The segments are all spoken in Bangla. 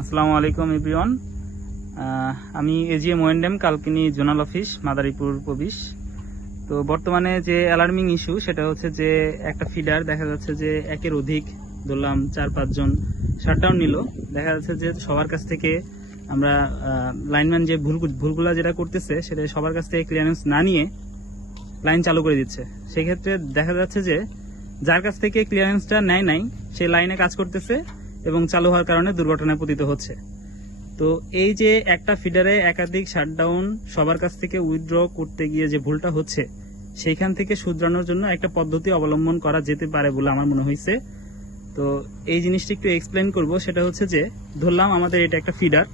আসসালামু আলাইকুম, এভরিওয়ান। আমি এজিএম ওয়েন্ডেম কালকিনি জোনাল অফিস, মাদারীপুর প্রবিশ। তো বর্তমানে যে অ্যালার্মিং ইস্যু সেটা হচ্ছে যে একটা ফিডার দেখা যাচ্ছে যে একের অধিক, ধরলাম চার, পাঁচজন শাটডাউন নিল। দেখা যাচ্ছে যে সবার কাছ থেকে আমরা লাইনম্যান যে ভুল ভুলগুলা যেটা করতেছে, সেটা সবার কাছ থেকে ক্লিয়ারেন্স না নিয়ে লাইন চালু করে দিচ্ছে। সেক্ষেত্রে দেখা যাচ্ছে যে যার কাছ থেকে ক্লিয়ারেন্সটা নেয় নাই, সে লাইনে কাজ করতেছে। এবং চালু হওয়ার কারণে দুর্ঘটনায় পতিত হচ্ছে। তো এই যে একটা ফিডারে একাধিক শাটডাউন সবার কাছ থেকে উইথড্র করতে গিয়ে যে ভুলটা হচ্ছে, সেইখান থেকে শুধরানোর জন্য একটা পদ্ধতি অবলম্বন করা যেতে পারে বলে আমার মনে হয়েছে তো এই জিনিসটি একটু এক্সপ্লেন করব। সেটা হচ্ছে যে, ধরলাম আমাদের এটা একটা ফিডার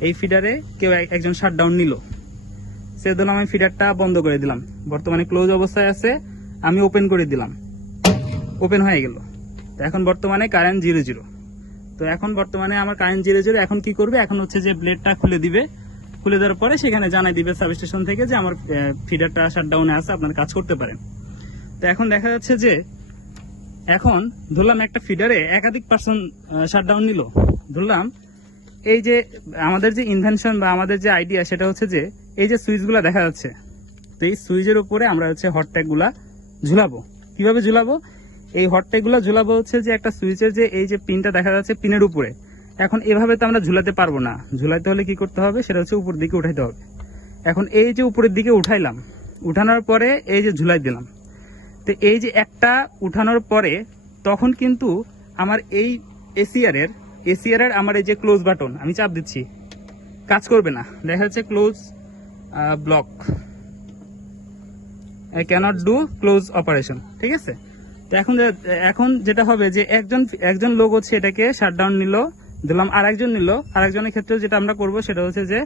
এই ফিডারে কেউ এক- একজন শাটডাউন নিল। সে ধরলাম আমি ফিডারটা বন্ধ করে দিলাম। বর্তমানে ক্লোজ অবস্থায় আছে, আমি ওপেন করে দিলাম। ওপেন হয়ে গেল। তো এখন বর্তমানে কারেন্ট জিরো জিরো তো এখন বর্তমানে আমার কারেন্ট জিরো জিরো এখন কি করবে? এখন হচ্ছে যে ব্লেডটা খুলে দিবে। খুলে দেওয়ার পরে সেখানে জানাই দিবে সাবস্টেশন থেকে যে আমার ফিডারটা শাটডাউনে আছে, আপনার কাজ করতে পারেন। তো এখন দেখা যাচ্ছে যে এখন ধরলাম একটা ফিডারে একাধিক পার্সন শাটডাউন নিল। ধরলাম এই যে আমাদের যে ইনভেনশন বা আমাদের যে আইডিয়া সেটা হচ্ছে যে এই যে সুইচগুলো দেখা যাচ্ছে। তো এই সুইচের উপরে আমরা হচ্ছে হটগুলা ঝুলাবো। কীভাবে ঝুলাবো? এই হটগুলা ঝুলাবো হচ্ছে যে একটা সুইচের যে এই যে পিনটা দেখা যাচ্ছে পিনের উপরে। এখন এভাবে তো আমরা ঝুলাতে পারব না। ঝুলাতে হলে কি করতে হবে? সেটা হচ্ছে উপর দিকে উঠাইতে হবে। এখন এই যে উপরের দিকে উঠাইলাম, উঠানোর পরে এই যে ঝুলাই দিলাম। তো এই যে একটা উঠানোর পরে তখন কিন্তু আমার এই এসিআর এর আমার এই যে ক্লোজ বাটন আমি চাপ দিচ্ছি। কাজ করবে না। দেখা যাচ্ছে close block I cannot do close operation ঠিক আছে? এখন এখন যেটা হবে যে একজন একজন লোক হচ্ছে এটাকে শাটডাউন নিল আর একজন নিল আর একজনের ক্ষেত্রে যেটা আমরা করব সেটা হচ্ছে যে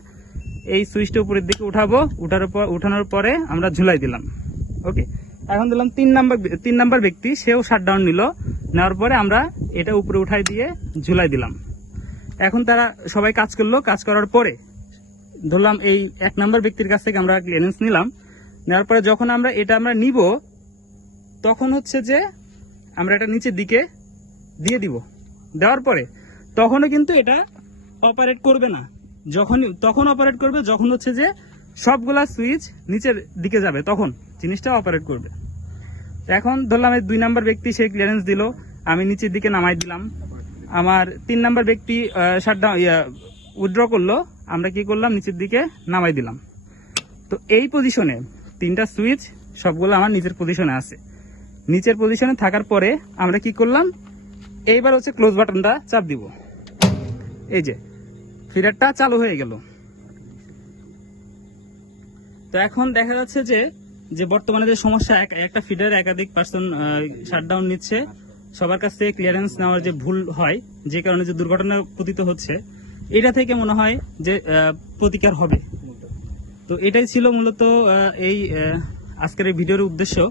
এই সুইচটা উপরের দিকে উঠাবো, উঠার পর, উঠানোর পরে আমরা ঝুলাই দিলাম ওকে এখন দিলাম তিন নাম্বার তিন নাম্বার ব্যক্তি, সেও শাটডাউন নিল, নেওয়ার পরে আমরা এটা উপরে উঠাই দিয়ে ঝুলাই দিলাম। এখন তারা সবাই কাজ করল, কাজ করার পরে ধরলাম এই এক নাম্বার ব্যক্তির কাছ থেকে আমরা ক্লিয়ারেন্স নিলাম, নেওয়ার পরে যখন আমরা এটা আমরা নিব তখন হচ্ছে যে আমরা এটা নিচের দিকে দিয়ে দিব। দেওয়ার পরে তখনও কিন্তু এটা অপারেট করবে না। যখন, তখন অপারেট করবে, যখন হচ্ছে যে সবগুলা সুইচ নিচের দিকে যাবে, তখন জিনিসটা অপারেট করবে। এখন ধরলাম দুই নাম্বার ব্যক্তি, সে ক্লিয়ারেন্স দিল, আমি নিচের দিকে নামাই দিলাম। আমার তিন নাম্বার ব্যক্তি শাটডাউন উইথড্র করল, আমরা কি করলাম, নিচের দিকে নামাই দিলাম। তো এই পজিশনে তিনটা সুইচ সবগুলো আমার নিজের পজিশনে আছে। নিচের পজিশনে থাকার পরে আমরা কি করলাম? এইবার হচ্ছে ক্লোজ বাটনটা চাপ দিব। এই যে ফিডারটা চালু হয়ে গেল। তো এখন দেখা যাচ্ছে যে যে বর্তমানে যে সমস্যা, এক- একটা ফিডার একাধিক পার্সন শাটডাউন নিচ্ছে। সবার কাছ থেকে ক্লিয়ারেন্স নেওয়ার যে ভুল হয়, যে কারণে যে দুর্ঘটনা পতিত হচ্ছে, এটা থেকে মনে হয় যে প্রতিকার হবে। তো এটাই ছিল মূলত এই আজকের এই ভিডিওর উদ্দেশ্য।